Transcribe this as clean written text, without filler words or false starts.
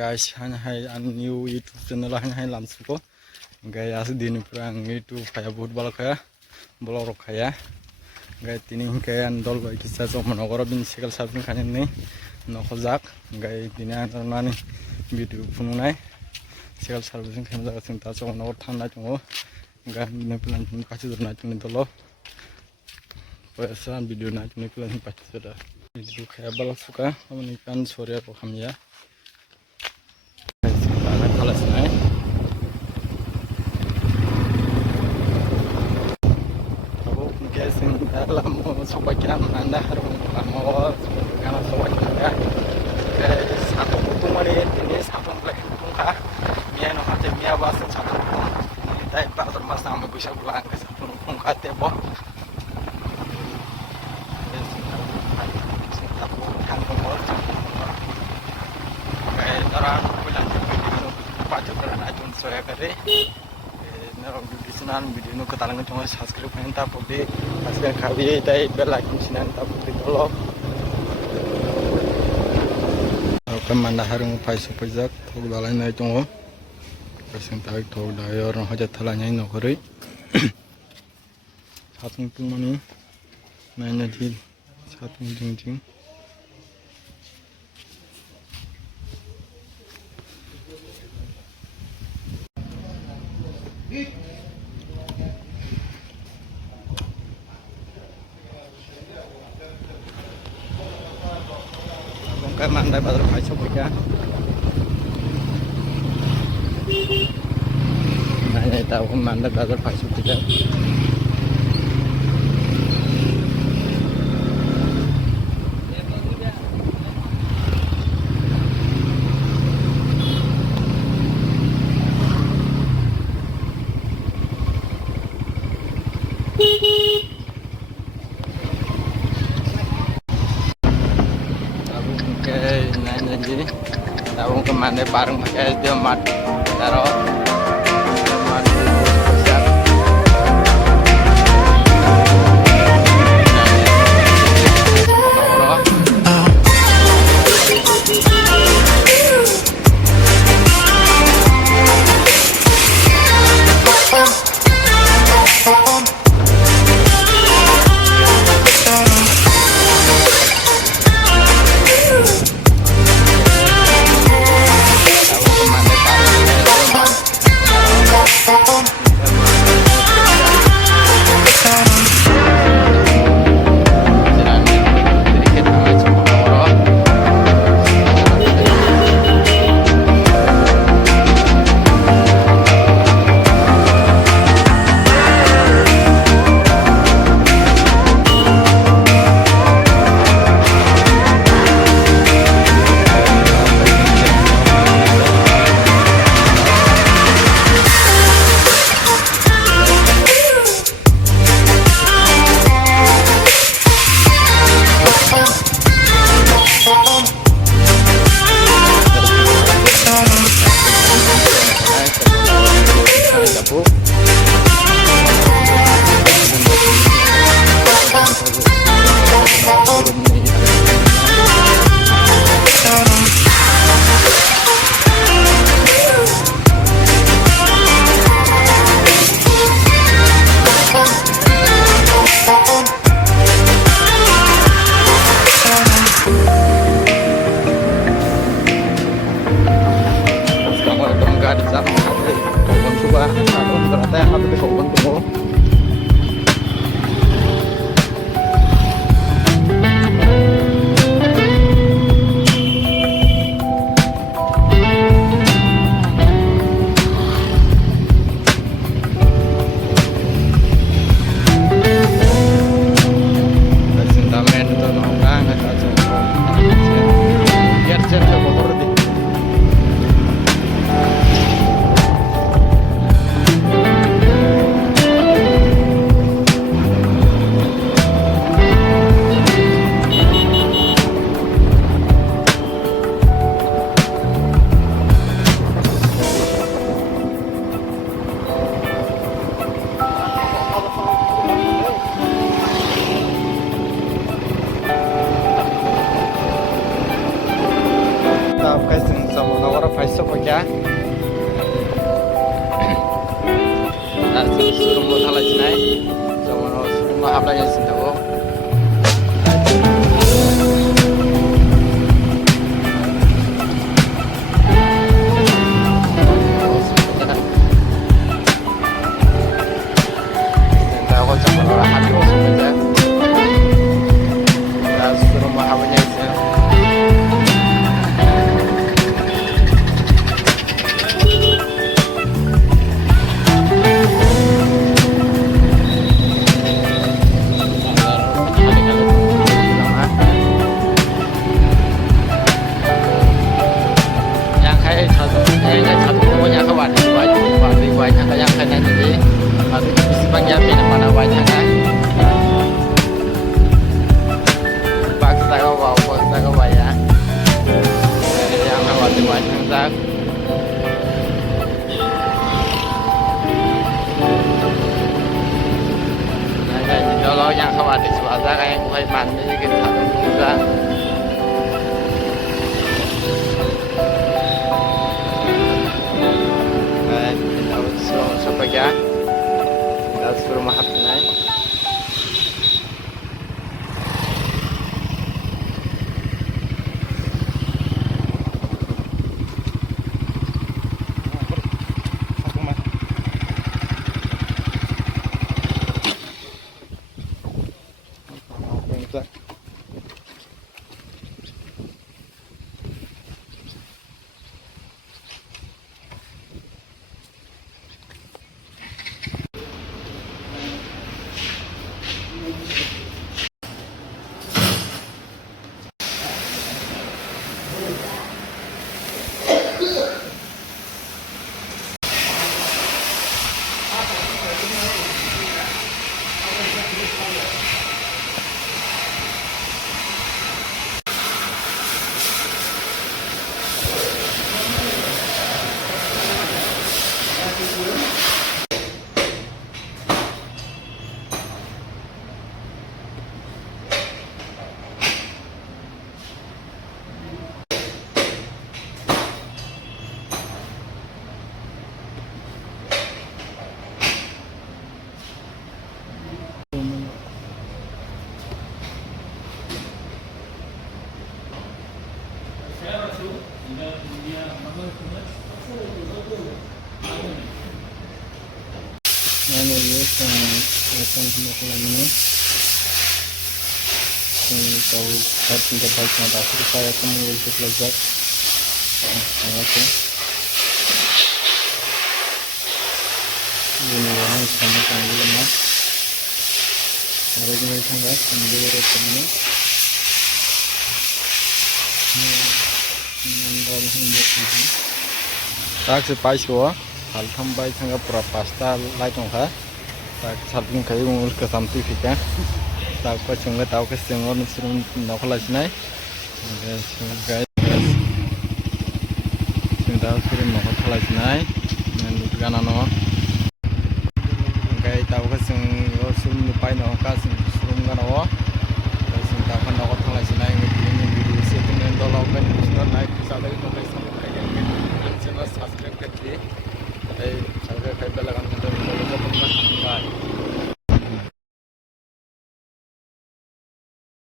guys, hanya hai new YouTube channel hanya hai lansuk ko. Guys, as din perang YouTube kaya बहुत bala kaya, bala rok kaya. Guys, tini kaya andol bai kisah so manogoro bin sekal sabin kanya ni nokojak. Guys, tini andol nani video pununai sekal sabin kaya jaga cinta so manogor thanda chungo. Guys, ni pelan pun pasti dorna chung ni dolo. Pesan video na chung ni pelan pasti sudah. Video kaya bala suka, kami kan sore ko kami ya. Kalas naik. Aku guessing dalam sobat kita anda harus mau karena sobat kita satu putung ini satu lagi putung kah dia nak macam dia bahasa satu putung kita ibarat termasuk sama bisa pulang ke satu putung kah tebo orang bilang pacul karena acun soya kare narok di sinan video nu ketalangan cuma subscribe kan tapi asal kali dai bel icon sinan tapi tolong kemana harung pai supajak thok dalai nai tongo persen tarik thok dai orang haja thalanya no kore satung pumani nai naji satung jing các bạn đã bắt đầu phải chụp cái này tao các bạn đã bắt đầu phải chụp cái jadi tahu kemana bareng pakai dia mat taruh mat besar hablanya sendiri. Kalau yang khawatir sebaza kayak gue mandi gitu satu juga. Nah, kita harus sampai ya. Kita harus ke rumah naik. Ini akan melakukan ini. Tahu tingkat baik mata saya kembali untuk belajar. Oke. Ini orang sama kami mas. Hari ini sangat kembali ini. Tak sepai semua. Hal tambai tangga pura pasta lai tong ha. Tak sabun kayu ngul ke samtu fika. Tak pa chunga tahu ke sengor nusrum nakala sinai. Guys. Sudah sudah nakala sinai. Dan gana no.